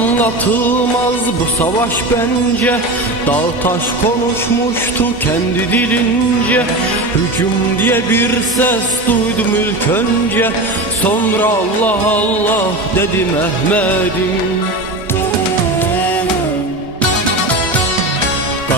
Anlatılmaz bu savaş bence. Dağ taş konuşmuştu kendi dilince. Hücum diye bir ses duydum ilk önce. Sonra Allah Allah dedi Mehmet'im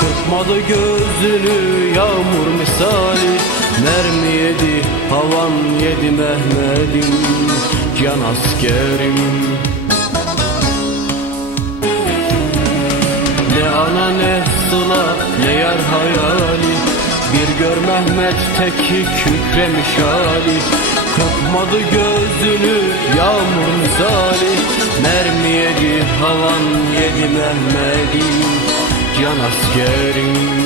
Kırpmadı gözünü yağmur misali. Mermi yedi havan yedi Mehmet'im. Can askerim. Ne ana ne sıla ne yar hayali. Bir gör Mehmet teki kükremiş hali. Kırpmadı gözünü yağmur misali. Mermi yedi havan yedi Mehmet'im Can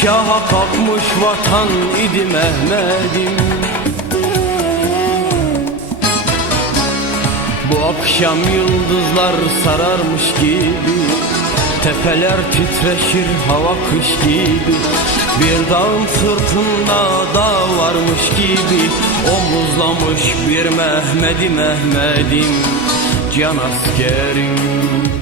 Şaha kalkmış vatan idi Mehmet'im. Bu akşam yıldızlar sararmış gibi Tepeler titreşir hava kış gibi. Bir dağın sırtında dağ varmış gibi Omuzlamış bir Mehmet'i Mehmet'im. Can askerim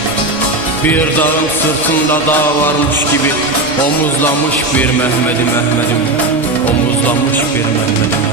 bir dağın sırtında dağ varmış gibi Omuzlamış bir Mehmet'i Mehmet'im Omuzlamış bir Mehmet'i Mehmet'im